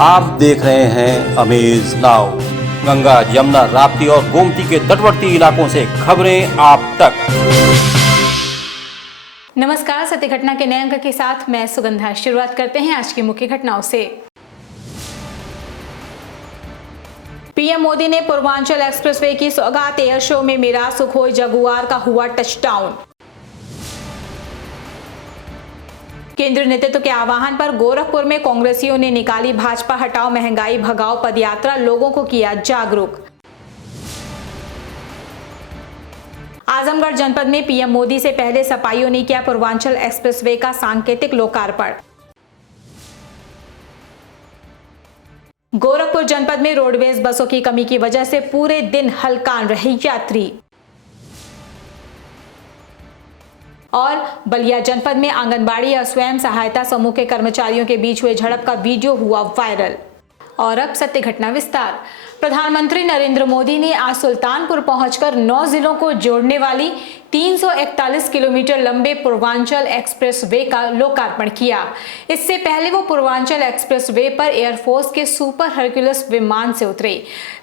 आप देख रहे हैं अमेज नाउ। गंगा, यमुना, राप्ती और गोमती के तटवर्ती इलाकों से खबरें आप तक। नमस्कार, सत्य घटना के नए अंक के साथ मैं सुगंधा। शुरुआत करते हैं आज की मुख्य घटनाओं से। पीएम मोदी ने पूर्वांचल एक्सप्रेसवे की सौगात। एयर शो में मिराज, सुखोई, जगुआर का हुआ टचडाउन। केंद्रीय नेतृत्व के आह्वान पर गोरखपुर में कांग्रेसियों ने निकाली भाजपा हटाओ महंगाई भगाओ पदयात्रा, लोगों को किया जागरूक। आजमगढ़ जनपद में पीएम मोदी से पहले सपाइयों ने किया पूर्वांचल एक्सप्रेसवे का सांकेतिक लोकार्पण। गोरखपुर जनपद में रोडवेज बसों की कमी की वजह से पूरे दिन हलकान रहे यात्री। और बलिया जनपद में आंगनबाड़ी और स्वयं सहायता समूह के कर्मचारियों के बीच हुए झड़प का वीडियो हुआ वायरल। और अब सत्य घटना विस्तार। प्रधानमंत्री नरेंद्र मोदी ने आज सुल्तानपुर पहुंचकर 9 जिलों को जोड़ने वाली 341 किलोमीटर लंबे पूर्वांचल एक्सप्रेसवे का लोकार्पण किया। इससे पहले वो पूर्वांचल एक्सप्रेसवे पर एयरफोर्स के सुपर हरक्यूलिस विमान से उतरे।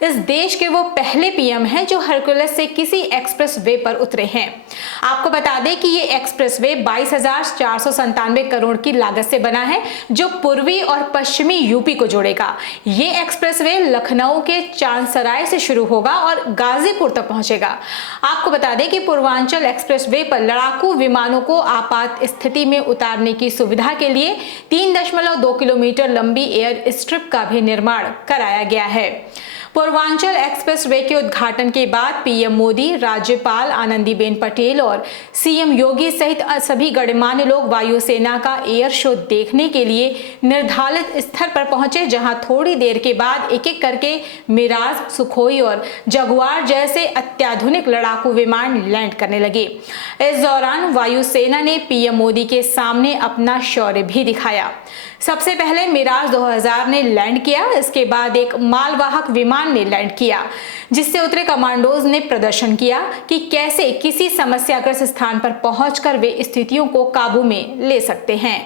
इस देश के वो पहले पीएम हैं जो हरक्यूलिस से किसी एक्सप्रेसवे पर उतरे हैं। आपको बता दें कि ये एक्सप्रेसवे 22,497 करोड़ की लागत से बना है, जो पूर्वी और पश्चिमी यूपी को जोड़ेगा। ये एक्सप्रेसवे लखनऊ के चांदसराय से शुरू होगा और गाजीपुर तक पहुंचेगा। आपको बता दें कि पूर्वांचल एक्सप्रेसवे पर लड़ाकू विमानों को आपात स्थिति में उतारने की सुविधा के लिए 3.2 किलोमीटर लंबी एयर स्ट्रिप का भी निर्माण कराया गया है। पूर्वांचल एक्सप्रेसवे के उद्घाटन के बाद पीएम मोदी, राज्यपाल आनंदीबेन पटेल और सीएम योगी सहित सभी गणमान्य लोग वायुसेना का एयर शो देखने के लिए निर्धारित स्थल पर पहुंचे, जहां थोड़ी देर के बाद एक एक करके मिराज, सुखोई और जगुआर जैसे अत्याधुनिक लड़ाकू विमान लैंड करने लगे। इस दौरान वायुसेना ने पीएम मोदी के सामने अपना शौर्य भी दिखाया। सबसे पहले मिराज 2000 ने लैंड किया, इसके बाद एक मालवाहक विमान ने लैंड किया, जिससे उतरे कमांडोज ने प्रदर्शन किया कि कैसे किसी समस्याग्रस्त स्थान पर पहुंचकर वे स्थितियों को काबू में ले सकते हैं।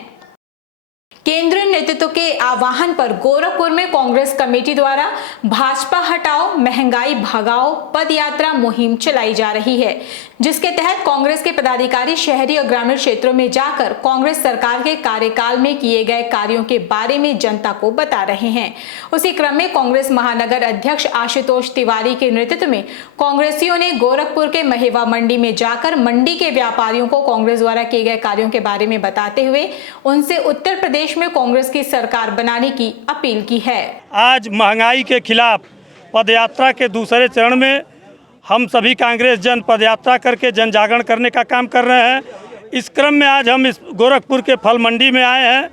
केंद्रीय नेतृत्व के आह्वान पर गोरखपुर में कांग्रेस कमेटी द्वारा भाजपा हटाओ महंगाई भगाओ पदयात्रा मुहिम चलाई जा रही है, जिसके तहत कांग्रेस के पदाधिकारी शहरी और ग्रामीण क्षेत्रों में जाकर कांग्रेस सरकार के कार्यकाल में किए गए कार्यों के बारे में जनता को बता रहे हैं। उसी क्रम में कांग्रेस महानगर अध्यक्ष आशुतोष तिवारी के नेतृत्व में कांग्रेसियों ने गोरखपुर के महेवा मंडी में जाकर मंडी के व्यापारियों को कांग्रेस द्वारा किए गए कार्यों के बारे में बताते हुए उनसे उत्तर प्रदेश में कांग्रेस की सरकार बनाने की अपील की है। आज महंगाई के खिलाफ पदयात्रा के दूसरे चरण में हम सभी कांग्रेस जन पदयात्रा करके जन जागरण करने का काम कर रहे हैं। इस क्रम में आज हम इस गोरखपुर के फल मंडी में आए हैं।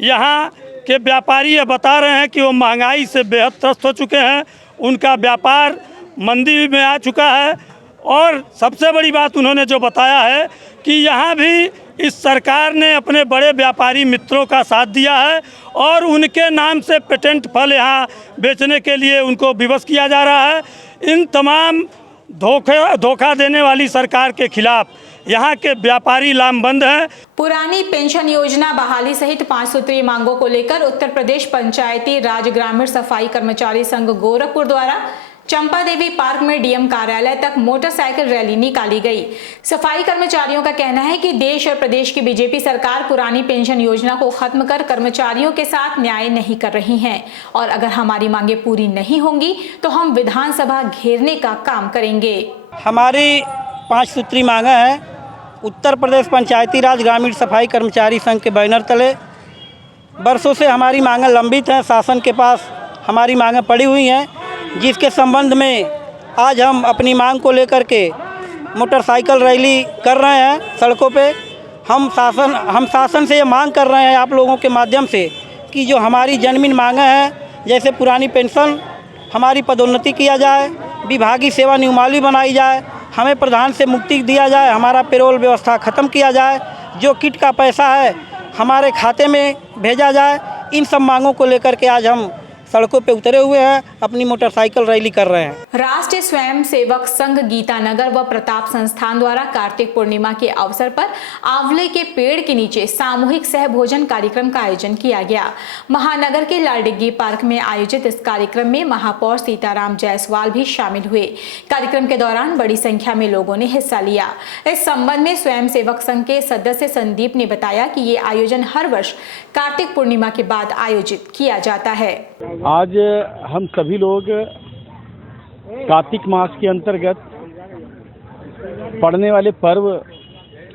यहाँ के व्यापारी ये बता रहे हैं कि वो महंगाई से बेहद त्रस्त हो चुके हैं, उनका व्यापार मंदी में आ चुका है। और सबसे बड़ी बात उन्होंने जो बताया है कि यहाँ भी इस सरकार ने अपने बड़े व्यापारी मित्रों का साथ दिया है और उनके नाम से पेटेंट फल यहाँ बेचने के लिए उनको विवश किया जा रहा है। इन तमाम धोखा देने वाली सरकार के खिलाफ यहाँ के व्यापारी लामबंद हैं। पुरानी पेंशन योजना बहाली सहित 5 सूत्रीय मांगों को लेकर उत्तर प्रदेश पंचायती राज ग्रामीण सफाई कर्मचारी संघ गोरखपुर द्वारा चंपा देवी पार्क में डीएम कार्यालय तक मोटरसाइकिल रैली निकाली गई। सफाई कर्मचारियों का कहना है कि देश और प्रदेश की बीजेपी सरकार पुरानी पेंशन योजना को खत्म कर कर्मचारियों के साथ न्याय नहीं कर रही है और अगर हमारी मांगे पूरी नहीं होंगी तो हम विधानसभा घेरने का काम करेंगे। हमारी 5 सूत्री मांगा है। उत्तर प्रदेश पंचायती राज ग्रामीण सफाई कर्मचारी संघ के बैनर तले वर्षों से हमारी मांगें लंबित हैं। शासन के पास हमारी मांगें पड़ी हुई हैं, जिसके संबंध में आज हम अपनी मांग को लेकर के मोटरसाइकिल रैली कर रहे हैं सड़कों पे। हम शासन से ये मांग कर रहे हैं आप लोगों के माध्यम से कि जो हमारी जन्मीन मांगें हैं, जैसे पुरानी पेंशन, हमारी पदोन्नति किया जाए, विभागीय सेवा नियमावली बनाई जाए, हमें प्रधान से मुक्ति दिया जाए, हमारा पेरोल व्यवस्था ख़त्म किया जाए, जो किट का पैसा है हमारे खाते में भेजा जाए। इन सब मांगों को लेकर के आज हम सड़कों पे उतरे हुए हैं। अपनी मोटरसाइकिल रैली कर रहे हैं। राष्ट्रीय स्वयं सेवक संघ गीतानगर व प्रताप संस्थान द्वारा कार्तिक पूर्णिमा के अवसर पर आंवले के पेड़ के नीचे सामूहिक सहभोजन कार्यक्रम का आयोजन किया गया। महानगर के लालडिग्गी पार्क में आयोजित इस कार्यक्रम में महापौर सीताराम जायसवाल भी शामिल हुए। कार्यक्रम के दौरान बड़ी संख्या में लोगों ने हिस्सा लिया। इस संबंध में स्वयं सेवक संघ के सदस्य संदीप ने बताया कि ये आयोजन हर वर्ष कार्तिक पूर्णिमा के बाद आयोजित किया जाता है। आज हम सभी लोग कार्तिक मास के अंतर्गत पड़ने वाले पर्व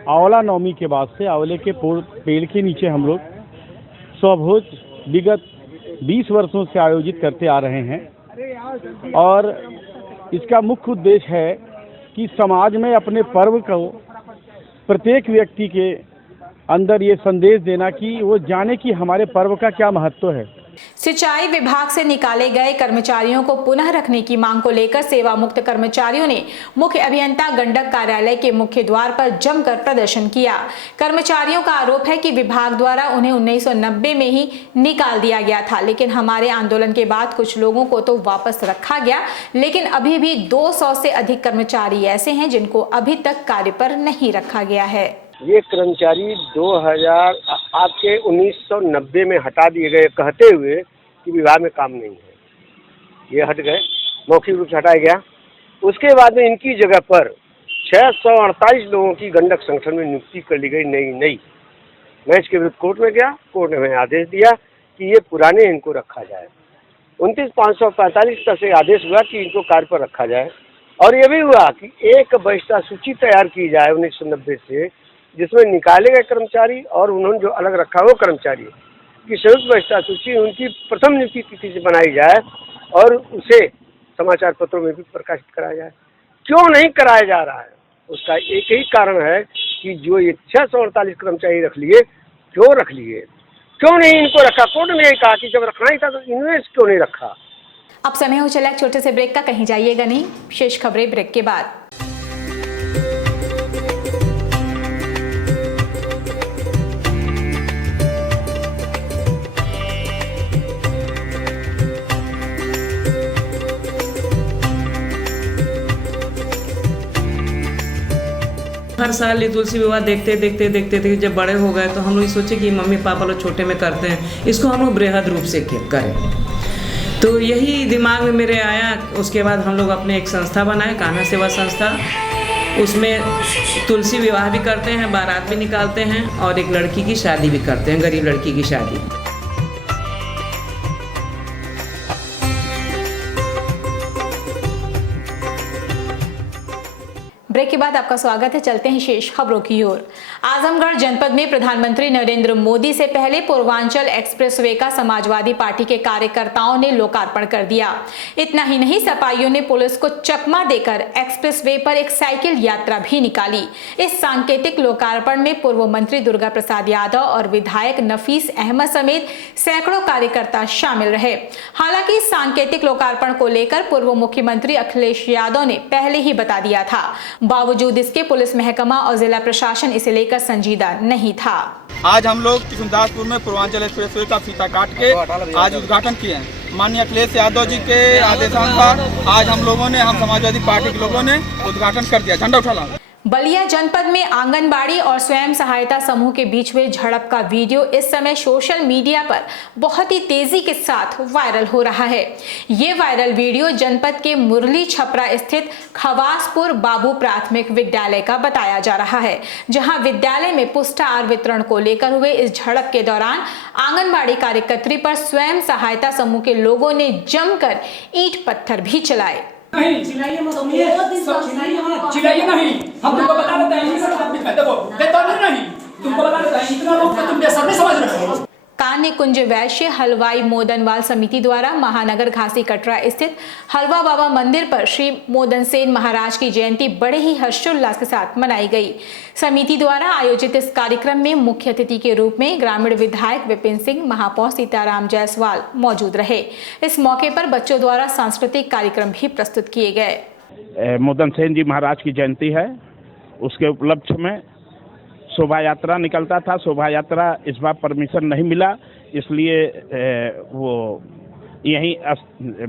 आंवला नवमी के बाद से आंवले के पेड़ के नीचे हम लोग स्वभोज विगत 20 वर्षों से आयोजित करते आ रहे हैं और इसका मुख्य उद्देश्य है कि समाज में अपने पर्व को प्रत्येक व्यक्ति के अंदर ये संदेश देना कि वो जाने कि हमारे पर्व का क्या महत्व है। सिंचाई विभाग से निकाले गए कर्मचारियों को पुनः रखने की मांग को लेकर सेवा मुक्त कर्मचारियों ने मुख्य अभियंता गंडक कार्यालय के मुख्य द्वार पर जमकर प्रदर्शन किया। कर्मचारियों का आरोप है कि विभाग द्वारा उन्हें 1990 में ही निकाल दिया गया था, लेकिन हमारे आंदोलन के बाद कुछ लोगों को तो वापस रखा गया, लेकिन अभी भी 200 से अधिक कर्मचारी ऐसे हैं जिनको अभी तक कार्य पर नहीं रखा गया है। ये कर्मचारी 1990 में हटा दिए गए कहते हुए कि विभाग में काम नहीं है। ये हट गए, मौखिक रूप से हटाया गया। उसके बाद में इनकी जगह पर 648 लोगों की गंडक संगठन में नियुक्ति कर ली गई नई। मैं इसके विरुद्ध कोर्ट में गया, कोर्ट ने हमें आदेश दिया कि ये पुराने इनको रखा जाए। 29,545 का से आदेश हुआ कि इनको कार्य पर रखा जाए और ये भी हुआ कि एक वरिष्ठता सूची तैयार की जाए 1990 से, जिसमें निकाले गए कर्मचारी और उन्होंने जो अलग रखा वो कर्मचारी की संयुक्त वरिष्ठता सूची उनकी प्रथम नियुक्ति तिथि से बनाई जाए और उसे समाचार पत्रों में भी प्रकाशित कराया जाए। क्यों नहीं कराया जा रहा है? उसका एक ही कारण है कि जो ये 648 कर्मचारी रख लिए, क्यों रख लिए, क्यों नहीं इनको रखा? कोर्ट ने कहा कि जब रखना ही था तो इन्हें क्यों नहीं रखा। अब समय हो चला एक छोटे से ब्रेक का, कहीं जाइएगा नहीं। शेष खबरें ब्रेक के बाद। हर साल ये तुलसी विवाह देखते जब बड़े हो गए तो हम लोग सोचे कि मम्मी पापा लोग छोटे में करते हैं, इसको हम लोग बृहद रूप से करें। तो यही दिमाग में मेरे आया। उसके बाद हम लोग अपने एक संस्था बनाए, कान्हा सेवा संस्था। उसमें तुलसी विवाह भी करते हैं, बारात भी निकालते हैं और एक लड़की की शादी भी करते हैं, गरीब लड़की की शादी। ब्रेक के बाद आपका स्वागत है। चलते हैं शेष खबरों की ओर। आजमगढ़ जनपद में प्रधानमंत्री नरेंद्र मोदी से पहले पूर्वांचल एक्सप्रेसवे का समाजवादी पार्टी के कार्यकर्ताओं ने लोकार्पण कर दिया। इतना ही नहीं, सपाइयों ने पुलिस को चकमा देकर एक्सप्रेसवे पर एक साइकिल यात्रा भी निकाली। इस सांकेतिक लोकार्पण में पूर्व मंत्री दुर्गा प्रसाद यादव और विधायक नफीस अहमद समेत सैकड़ों कार्यकर्ता शामिल रहे। हालांकि इस सांकेतिक लोकार्पण को लेकर पूर्व मुख्यमंत्री अखिलेश यादव ने पहले ही बता दिया था। बावजूद इसके पुलिस महकमा और जिला प्रशासन इसे लेकर संजीदा नहीं था। आज हम लोग किशुनदासपुर में पूर्वांचल एक्सप्रेसवे का फीता काट के आज उद्घाटन किए हैं। माननीय अखिलेश यादव जी के आदेशानुसार आज हम समाजवादी पार्टी के लोगों ने उद्घाटन कर दिया, झंडा उठा ला। बलिया जनपद में आंगनबाड़ी और स्वयं सहायता समूह के बीच हुए झड़प का वीडियो इस समय सोशल मीडिया पर बहुत ही तेजी के साथ वायरल हो रहा है। ये वायरल वीडियो जनपद के मुरली छपरा स्थित खवासपुर बाबू प्राथमिक विद्यालय का बताया जा रहा है, जहां विद्यालय में पुष्टाहार वितरण को लेकर हुए इस झड़प के दौरान आंगनबाड़ी कार्यकर्त्री पर स्वयं सहायता समूह के लोगों ने जमकर ईंट पत्थर भी चलाए। नहीं चिल्लाइए मत, चिल्लाइए नहीं, हम तुमको बता देते हैं। देखो नहीं, तुमको बता देते हैं, इतना लोग तुम बेसर नहीं समझ रहे हो। कान्य कुंज वैश्य हलवाई मोदनवाल समिति द्वारा महानगर घासी कटरा स्थित हलवा बाबा मंदिर पर श्री मोदन सेन महाराज की जयंती बड़े ही हर्षोल्लास के साथ मनाई गई। समिति द्वारा आयोजित इस कार्यक्रम में मुख्य अतिथि के रूप में ग्रामीण विधायक विपिन सिंह, महापौर सीताराम जायसवाल मौजूद रहे। इस मौके पर बच्चों द्वारा सांस्कृतिक कार्यक्रम भी प्रस्तुत किए गए। मोदन सेन जी महाराज की जयंती है, उसके उपलक्ष्य में शोभा यात्रा निकलता था। शोभा यात्रा इस बार परमिशन नहीं मिला, इसलिए वो यहीं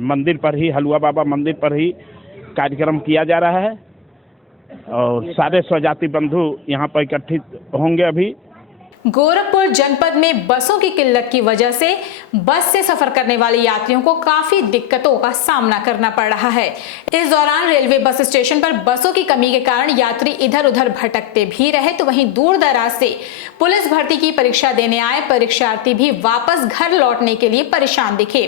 मंदिर पर ही, हलवा बाबा मंदिर पर ही कार्यक्रम किया जा रहा है और सारे स्वजाति बंधु यहाँ पर इकट्ठित होंगे। अभी गोरखपुर जनपद में बसों की किल्लत की वजह से बस से सफर करने वाले यात्रियों को काफी दिक्कतों का सामना करना पड़ रहा है। इस दौरान रेलवे बस स्टेशन पर बसों की कमी के कारण यात्री इधर उधर भटकते भी रहे, तो वहीं दूर दराज से पुलिस भर्ती की परीक्षा देने आए परीक्षार्थी भी वापस घर लौटने के लिए परेशान दिखे।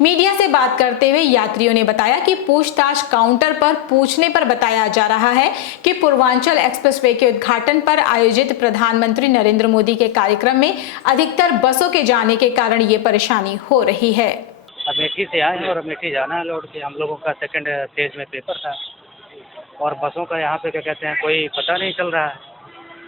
मीडिया से बात करते हुए यात्रियों ने बताया कि पूछताछ काउंटर पर पूछने पर बताया जा रहा है कि पूर्वांचल एक्सप्रेसवे के उद्घाटन पर आयोजित प्रधानमंत्री नरेंद्र मोदी के कार्यक्रम में अधिकतर बसों के जाने के कारण ये परेशानी हो रही है। अमेठी से आए हैं और अमेठी जाना है लौट के। हम लोगों का सेकंड स्टेज में पेपर था और बसों का यहाँ पे क्या कहते हैं कोई पता नहीं चल रहा है।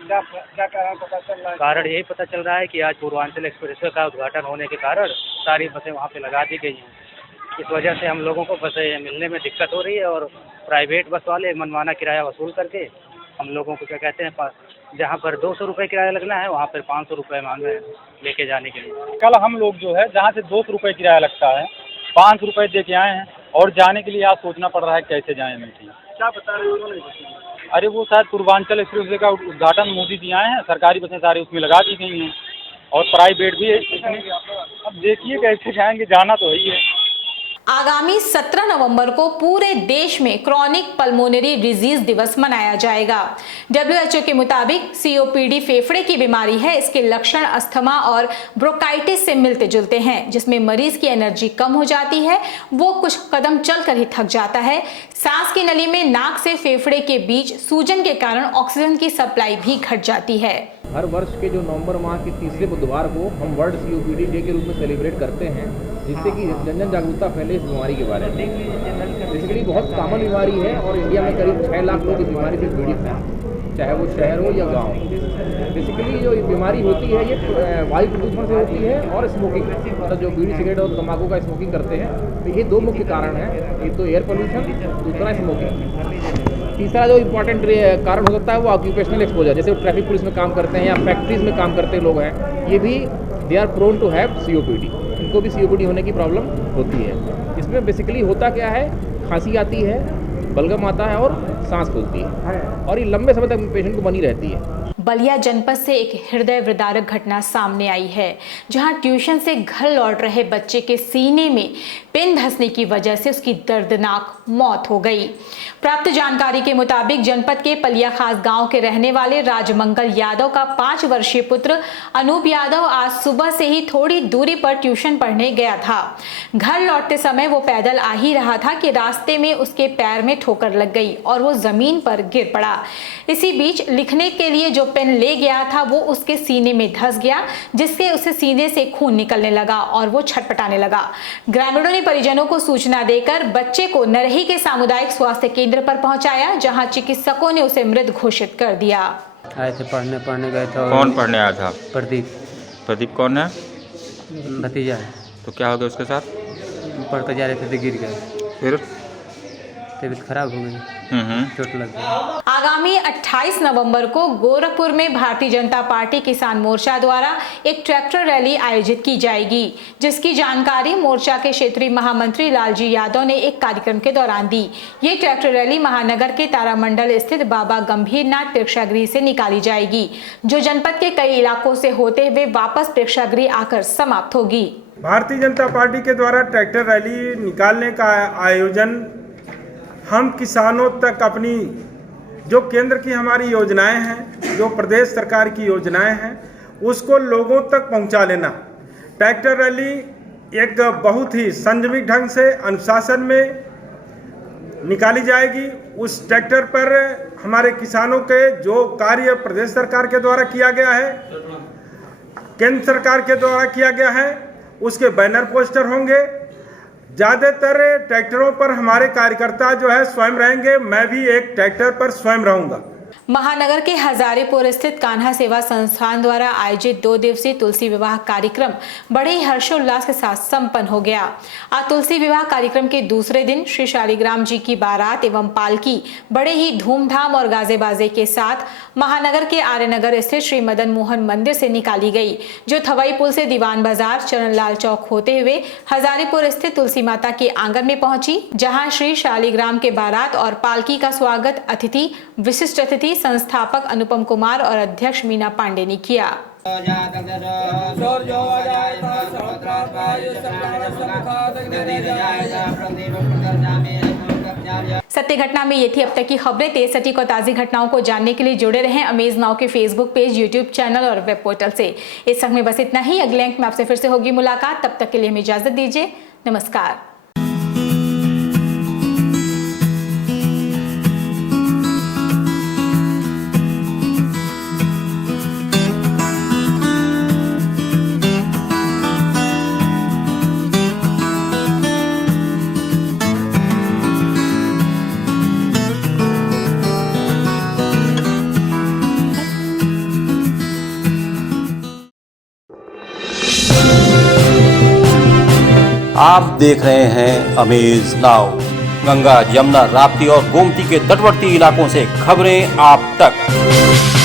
क्या कारण पता चल रहा है? कारण यही पता चल रहा है कि आज पूर्वांचल एक्सप्रेसवे का उद्घाटन होने के कारण सारी बसें वहाँ पे लगा दी गई हैं। इस वजह से हम लोगों को बसें मिलने में दिक्कत हो रही है और प्राइवेट बस वाले मनमाना किराया वसूल करके हम लोगों को क्या कहते हैं जहाँ पर 200 रुपये किराया लगना है वहाँ पर 500 रुपये मांग रहे हैं लेके जाने के लिए। कल हम लोग जो है जहाँ से 200 रुपये किराया लगता है 500 रुपये दे के आए हैं और जाने के लिए आज सोचना पड़ रहा है कैसे जाएं अमेठी। क्या बता रहे हो? अरे वो शायद पूर्वांचल एक्सप्रेसवे का उद्घाटन मोदी जी आए हैं, सरकारी बसें सारी उसमें लगा दी गई हैं और प्राइवेट भी है। अब देखिए कैसे जाएंगे, जाना तो ही है। आगामी 17 नवंबर को पूरे देश में क्रॉनिक पल्मोनरी डिजीज दिवस मनाया जाएगा। WHO के मुताबिक COPD फेफड़े की बीमारी है। इसके लक्षण अस्थमा और ब्रोंकाइटिस से मिलते जुलते हैं, जिसमें मरीज की एनर्जी कम हो जाती है, वो कुछ कदम चलकर ही थक जाता है। सांस की नली में नाक से फेफड़े के बीच सूजन के कारण ऑक्सीजन की सप्लाई भी घट जाती है। हर वर्ष के जो नवंबर माह के तीसरे बुधवार को हम वर्ल्ड COPD डे के रूप में सेलिब्रेट करते हैं, जिससे कि जन जागरूकता फैले इस बीमारी के बारे में। बेसिकली बहुत कॉमन बीमारी है और इंडिया में करीब 6 लाख लोग इस बीमारी से पीड़ित हैं, चाहे वो शहर हो या गांव। बेसिकली जो बीमारी होती है ये वायु प्रदूषण से होती है और स्मोकिंग, मतलब जो बीड़ी सिगरेट और तंबाकू का स्मोकिंग करते हैं, तो ये 2 मुख्य कारण हैं। एक तो एयर पोल्यूशन, दूसरा स्मोकिंग। तीसरा जो इम्पोर्टेंट कारण हो सकता है वो ऑक्यूपेशनल एक्सपोजर, जैसे ट्रैफिक पुलिस में काम करते हैं या फैक्ट्रीज में काम करते लोग हैं, ये भी they are prone to have COPD। इनको भी COPD होने की प्रॉब्लम होती है। इसमें बेसिकली होता क्या है, खांसी आती है, बलगम आता है और सांस फूलती है और ये लंबे समय तक पेशेंट को बनी रहती है। बलिया जनपद से एक हृदय विदारक घटना सामने आई है, जहां ट्यूशन से घर लौट रहे बच्चे के सीने में पिन धंसने की वजह से उसकी दर्दनाक मौत हो गई। प्राप्त जानकारी के मुताबिक जनपद के पलिया खास गांव के रहने वाले राजमंगल यादव का 5 वर्षीय पुत्र अनूप यादव आज सुबह से ही थोड़ी दूरी पर ट्यूशन पढ़ने गया था। घर लौटते समय वो पैदल आ ही रहा था कि रास्ते में उसके पैर में ठोकर लग गई और वो जमीन पर गिर पड़ा। इसी बीच लिखने के लिए जो पेन ले गया था वो उसके सीने में धंस गया, जिससे उसे सीने से खून निकलने लगा और वो छटपटाने लगा। ग्रामीणों ने परिजनों को सूचना देकर बच्चे को नरही के सामुदायिक स्वास्थ्य केंद्र पर पहुंचाया, जहां चिकित्सकों ने उसे मृत घोषित कर दिया। आए थे पढ़ने गए थे। कौन पढ़ने आया था? प्रदीप। प्रदीप कौन है? भतीजा है। तो क्या हो गया उसके साथ? पढ़ कर जा रहे थे तो गिर गए, फिर तबीयत खराब हो गई, चोट लग गई। आगामी 28 नवंबर को गोरखपुर में भारतीय जनता पार्टी किसान मोर्चा द्वारा एक ट्रैक्टर रैली आयोजित की जाएगी, जिसकी जानकारी मोर्चा के क्षेत्रीय महामंत्री लालजी यादव ने एक कार्यक्रम के दौरान दी। ये ट्रैक्टर रैली महानगर के तारामंडल स्थित बाबा गंभीरनाथ प्रेक्षागृह से निकाली जाएगी, जो जनपद के कई इलाकों से होते हुए वापस प्रेक्षागृह आकर समाप्त होगी। भारतीय जनता पार्टी के द्वारा ट्रैक्टर रैली निकालने का आयोजन हम किसानों तक अपनी जो केंद्र की हमारी योजनाएं हैं, जो प्रदेश सरकार की योजनाएं हैं, उसको लोगों तक पहुंचा लेना। ट्रैक्टर रैली एक बहुत ही संयमित ढंग से अनुशासन में निकाली जाएगी। उस ट्रैक्टर पर हमारे किसानों के जो कार्य प्रदेश सरकार के द्वारा किया गया है, केंद्र सरकार के द्वारा किया गया है, उसके बैनर पोस्टर होंगे। ज़्यादातर ट्रैक्टरों पर हमारे कार्यकर्ता जो है स्वयं रहेंगे, मैं भी एक ट्रैक्टर पर स्वयं रहूंगा। महानगर के हजारीपुर स्थित कान्हा सेवा संस्थान द्वारा आयोजित 2 दिवसीय तुलसी विवाह कार्यक्रम बड़े ही हर्षोल्लास के साथ संपन्न हो गया। आज तुलसी विवाह कार्यक्रम के दूसरे दिन श्री शालिग्राम जी की बारात एवं पालकी बड़े ही धूमधाम और गाजे बाजे के साथ महानगर के आर्यनगर स्थित श्री मदन मोहन मंदिर से निकाली गई, जो थवई पुल से दीवान बाजार चरणलाल चौक होते हुए हजारीपुर स्थित तुलसी माता के आंगन में पहुंची, जहां श्री शालिग्राम के बारात और पालकी का स्वागत विशिष्ट अतिथि संस्थापक अनुपम कुमार और अध्यक्ष मीना पांडे ने किया। सत्य घटना में ये थी अब तक की खबरें। तेज सटीक और ताज़ी घटनाओं को जानने के लिए जुड़े रहें अमेज नाउ के फेसबुक पेज, यूट्यूब चैनल और वेब पोर्टल से। इस समय बस इतना ही। अगले अंक में आपसे फिर से होगी मुलाकात। तब तक के लिए हमें इजाजत दीजिए। नमस्कार। आप देख रहे हैं अमेज नाउ। गंगा, यमुना, राप्ती और गोमती के तटवर्ती इलाकों से खबरें आप तक।